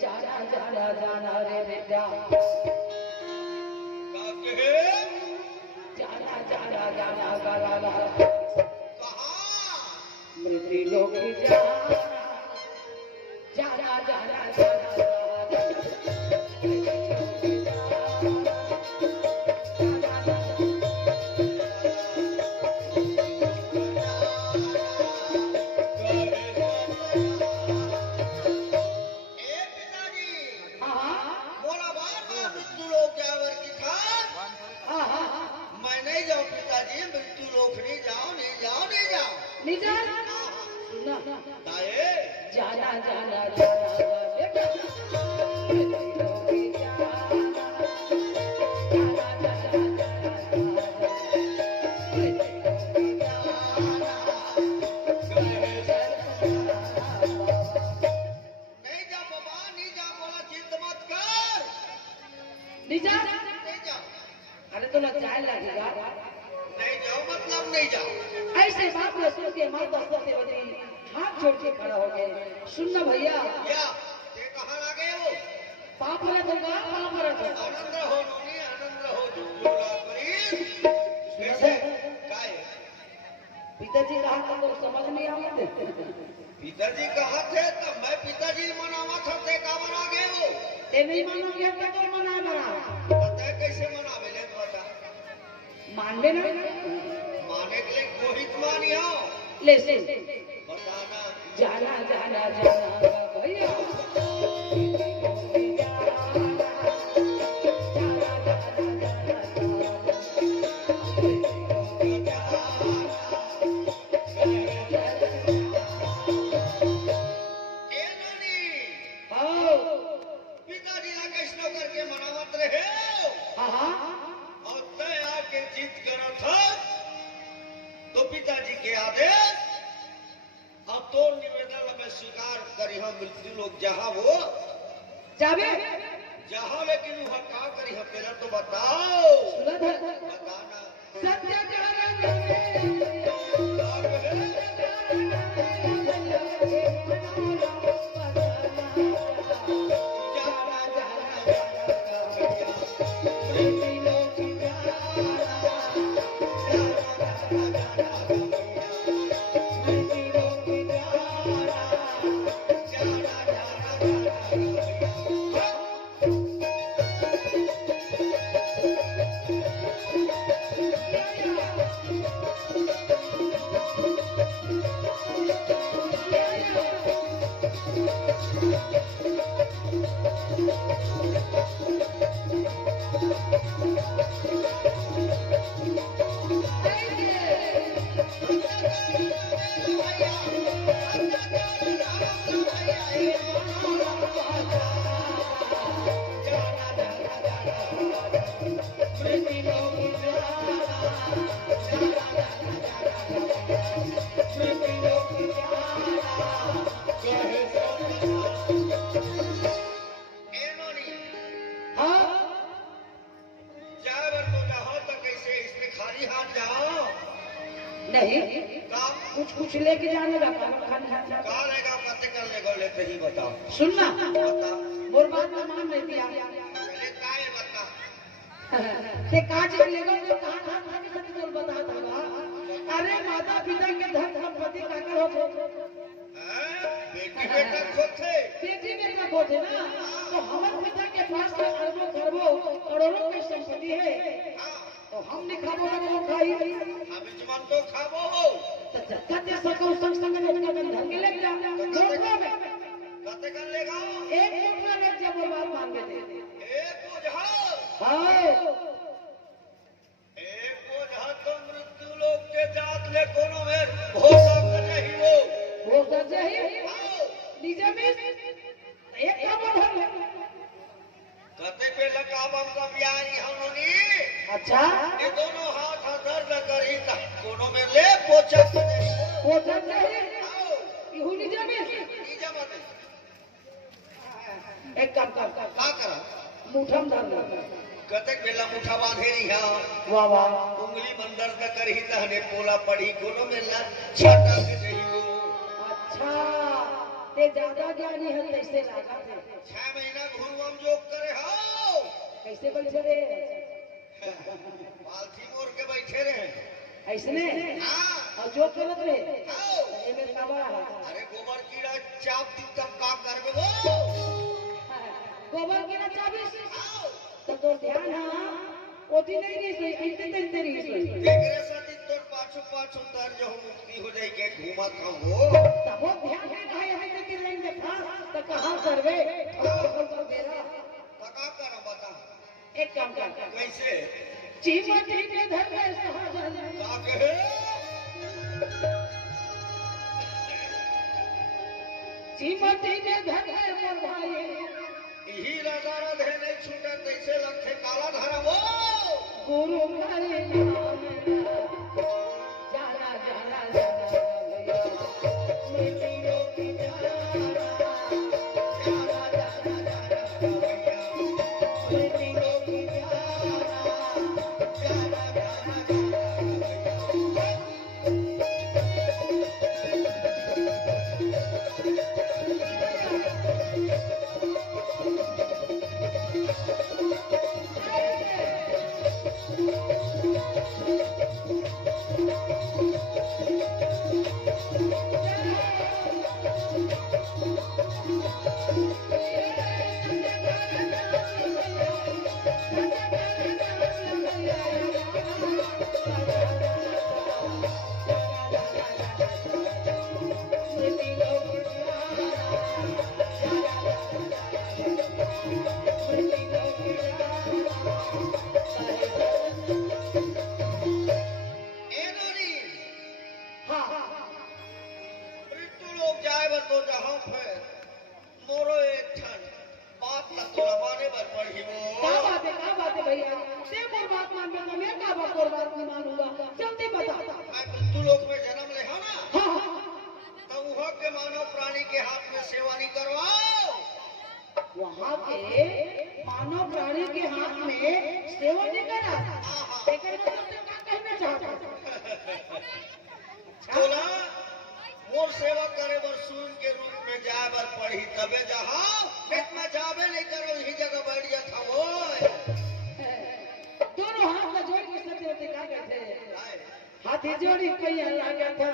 जाना जाना जाना रे बेटा जाना जाना जाना गाना मृत्यु लोक जाना जाना जाना जाना जाना जाना अरे तो लज्जा लगेगा नहीं जाओ मतलब नहीं जाओ ऐसे बात न सोच के माता सबसे बड़ी हाथ जोड़ के खड़ा हो गए सुनना भैया या ते कहां आ गए हो पाप रे तो पाप रे तो आनंद हो नोनी आनंद हो जुजुला करी कैसे काय पिताजी कहा तो समझ नहीं आते पिताजी कहा थे तो मैं पिताजी मनावा था ते का मना गए हो ते नहीं मानोगे तो मना बना पता कैसे मनावे ले बता मानवे ना माने के लिए कोहित मानियो ले से बताना जाना जाना जाना भैया मृत्यु लोग जहाँ वो जावे जहाँ लेकिन वह क्या करी है पहले तो बताओ बताना सत्य नहीं कुछ कुछ लेके जाने लगा लेते ही बताओ सुनना बता मोर बात में मान नहीं दिया पहले काय बता ते काज लेगा तो कहां के सत्य तो बता था अरे माता पिता के धन संपत्ति का कर हो बेटी बेटा खोते बेटी बेटा खोते ना तो हमारे पिता के पास तो अरबों खरबों करोड़ों की संपत्ति है तो हम नहीं खाबो ना कौन खाई हम जमान तो खाबो कते सको संग संग में का धन के ले जा मोटवा में कते कर लेगा एक मोटवा में जब बात मान में दे एक बोझा हां एक बोझा तो मृत्यु लोग के जात ले कोनो में भोसा नहीं वो सच्चा ही निजे में एक का बोझा कते पे लगाव हम का बियानी हमनी अच्छा ये दोनों हाथ दर्द करी ता कोनो में ले पोछा पोछा चाहिए इहु निजे में मत एक काम कर का करा मुठम धर कते बेला मुठा बांधे रही हां वाह वाह उंगली में दर्द करी तहने पोला पड़ी कोनो में ला छाटा के नहीं वो अच्छा ते ते ज्यादा ज्ञानी है कैसे लागा थे 6 महीना घुरवम जोग करे हो कैसे बैठे रे पालथी मोड़ के बैठे रहे ऐसने हाँ और जो करत रहे आओ एमे काबा है अरे गोबर कीड़ा चाप दी तब का करबे वो गोबर की ना चाबीस आओ तो ध्यान है ओती नहीं रही सही ऐसे तन तेरी सही एकरे साथी तोर पाछू तर जो मुक्ति हो जाई के घूमत हम हो तब वो ध्यान देना है हमें की लाइन देखा तो कहां करवे तो मेरा पका कर बता एक काम कर कैसे चीमटी के धर में सहजन का कहे चीमटी के धर में मोर भाई यही लगारा धरे नहीं छूटे कैसे लखे काला धरा वो गुरु करे नाम जाना जाना जाना मेरी रोटी जाना जाना जाना मेरी रोटी जाना जाना वहाँ के मानव प्राणी के हाथ में सेवा नहीं करा लेकिन क्या कहना चाहता बोला मोर सेवा करे बर सूर्य के रूप में जाए बर पढ़ी तबे जहाँ पेट में जावे नहीं करो यही जगह बैठ जाता हो दोनों हाथ में जोड़ के सत्य होते क्या कहते हैं हाथी जोड़ी पैया लगा था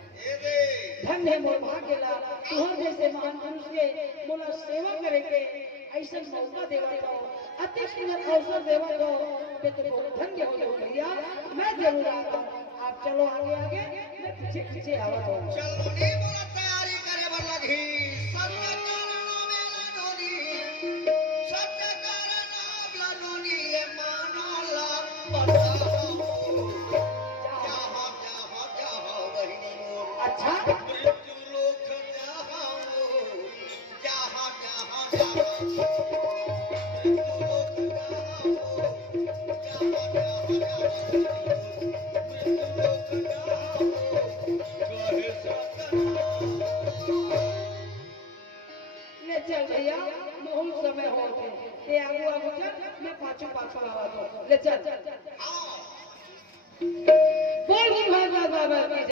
धन्य मोर भाग्यला तुहर जैसे महान पुरुष के मोला सेवा करे के ऐसा मौका देवा दो अति सुंदर अवसर देवा दो मैं तो धन्य हो जाऊं भैया मैं जरूर आता हूं आप चलो आगे आगे मैं पीछे पीछे आवा हूं चलो नी बोला तैयारी करे बर लगी सत्य कारण मेला नोनी सत्य कारण आपला नोनी ये मानला बताओ जा वही नहीं अच्छा बहुत समय हो थे ते आगू आगू चल मैं पाछू पाछू आवा दो ले चल आओ बोल भागा बाबा की